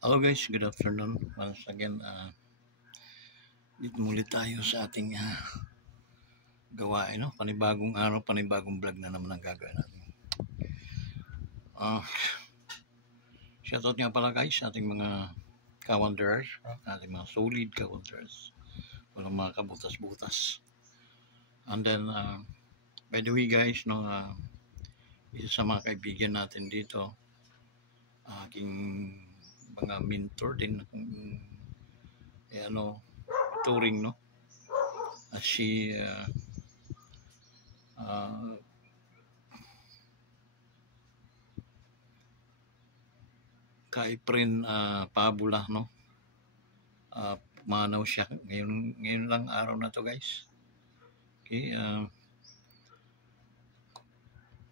Hello guys, good afternoon. Once again, dito muli tayo sa ating gawain. No? Panibagong araw, panibagong vlog na naman ang gagawin natin. Shoutout nga pala guys sa ating mga ka-wanderers, ating mga solid ka-wanderers. Walang mga kabutas-butas. And then, by the way guys, no, isa sa mga kaibigan natin dito, aking mga mentor din, touring, no? Si Kaiprin Pabula, no? Manaw siya ngayon lang araw na to guys. Okay,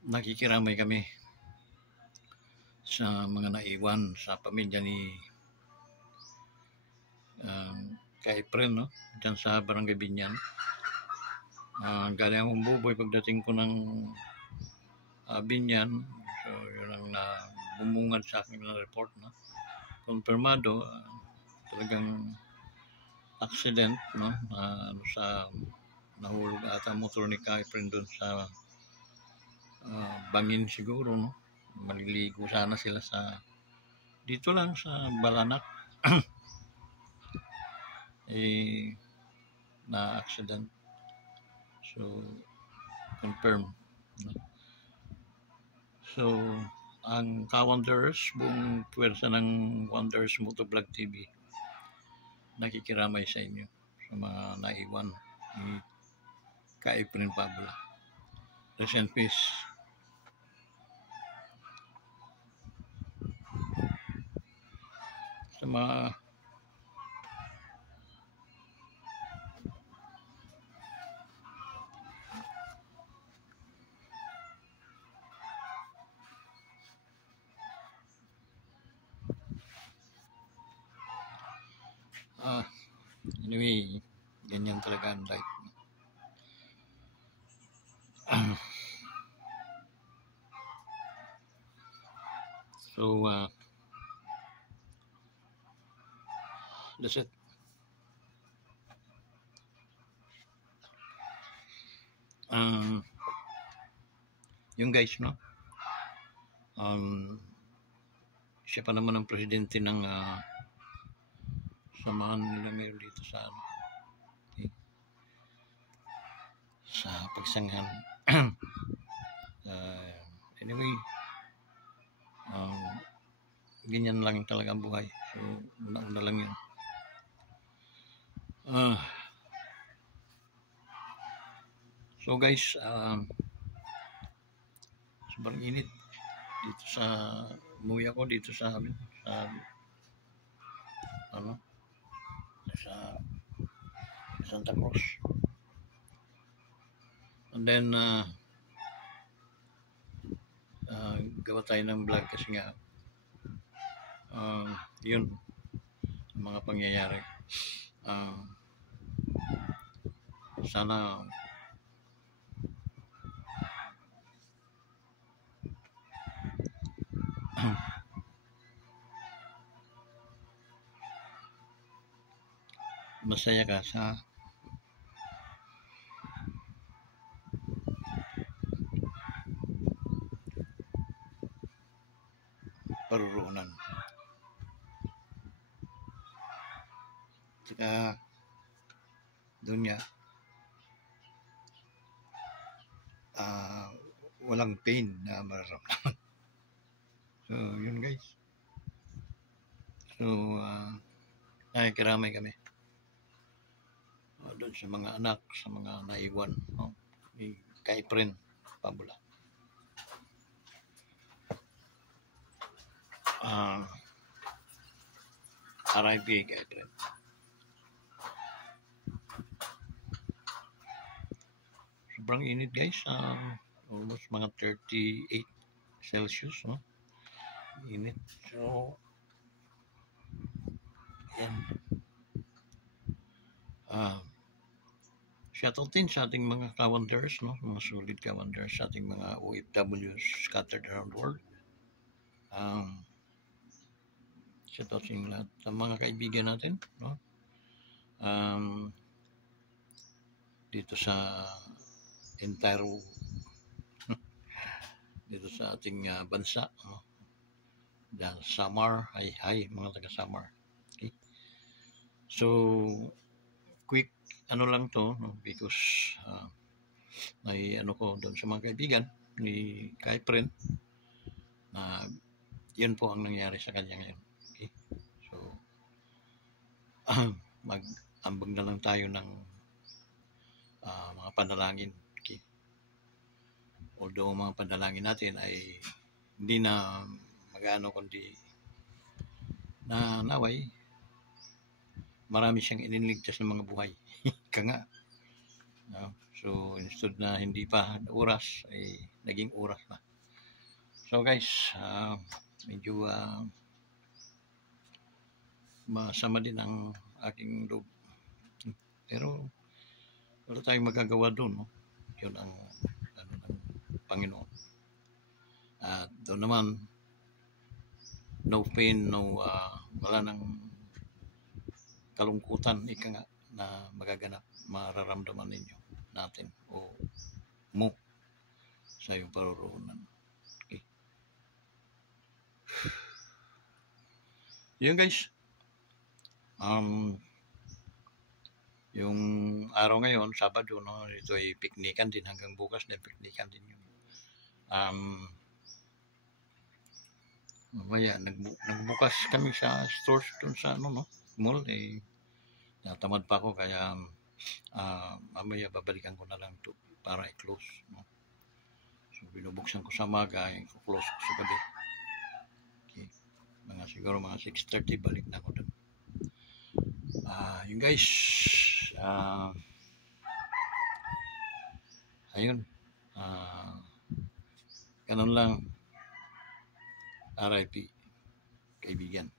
nakikiramay kami sa mga naiwan sa pamilya ni Kaiprin, no? Diyan sa Barangay Binyan. Galing akong buboy pagdating ko ng Binyan. So yun ang bumungad sa akin na report, no? Konfirmado, talagang accident, no? Sa nahulog ata motor ni Kaiprin doon sa bangin siguro, no? Maliligo sana sila sa dito lang sa Balanak. Na accident. So confirm, no? So ang ka-Wanderers, buong pwersa ng Wanderers Motovlog TV, nakikiramay sa inyo sa mga naiwan ni Kaiprin Pabula. Rest in peace. Sa mga anyway, ganyan talaga ang life. So that's it. Yung guys, no? Siya pa naman ang presidente ng samahan nila meron dito sa sa pagsanghan. Anyway, ganyan lang talaga ang buhay. So una-una lang yun. So guys, sobrang init dito sa umuwi ako dito sa amin sa Santa Cruz. And then gawa tayo ng vlog kasi nga yun mga pangyayari. Sana masaya ka sa paruroonan. Saka doon niya walang pain na mararamdaman. So yun guys. So nakikiramay kami doon sa mga anak, sa mga naiwan, no? Ni Kaiprin Pabula. RIP Kaiprin. Sobrang init guys, almost mga 38 Celsius, no? Init. So yan. Shoutout din sa ating mga ka-Wanderers, no? Mga solid ka-Wanderers, sa ating mga OFWs scattered around the world. shout out sa inyong lahat. Sa mga kaibigan natin, no? Dito sa entire dito sa ating bansa, no? Dahil Samar, hi mga taga Samar. Okay? So, quick ano lang to, no? Because may ano ko doon sa mga kaibigan ni Kaipren na yun po ang nangyari sa kanya ngayon. Okay? So, mag-ambag na lang tayo ng mga panalangin. Okay? Although mga panalangin natin ay hindi na mag-ano kundi na naway marami siyang iniligtas ng mga buhay. Ika nga. So, instead na hindi pa oras, ay naging oras na. So guys, medyo masama din ang aking loob. Pero wala tayong magagawa doon. No? Yun ang ano, ng Panginoon. At doon naman, no pain, wala nang kalungkutan, ika nga, na magaganap, mararamdaman ninyo natin o mo sa iyong paroroonan. Okay. Yun guys, yung araw ngayon, Sabado, no, ito ay piknikan din hanggang bukas na piknikan din yun. Mamaya, nagbukas kami sa stores dun sa ano, no, mall, natamad pa ako kaya mamaya babalikan ko na lang to para i-close, no? So binubuksan ko sa maga, i-close ko sa gabi. Okay. Siguro mga 6:30 balik na ako dun. Yun guys, ayun, ganun lang. RIP kaibigan.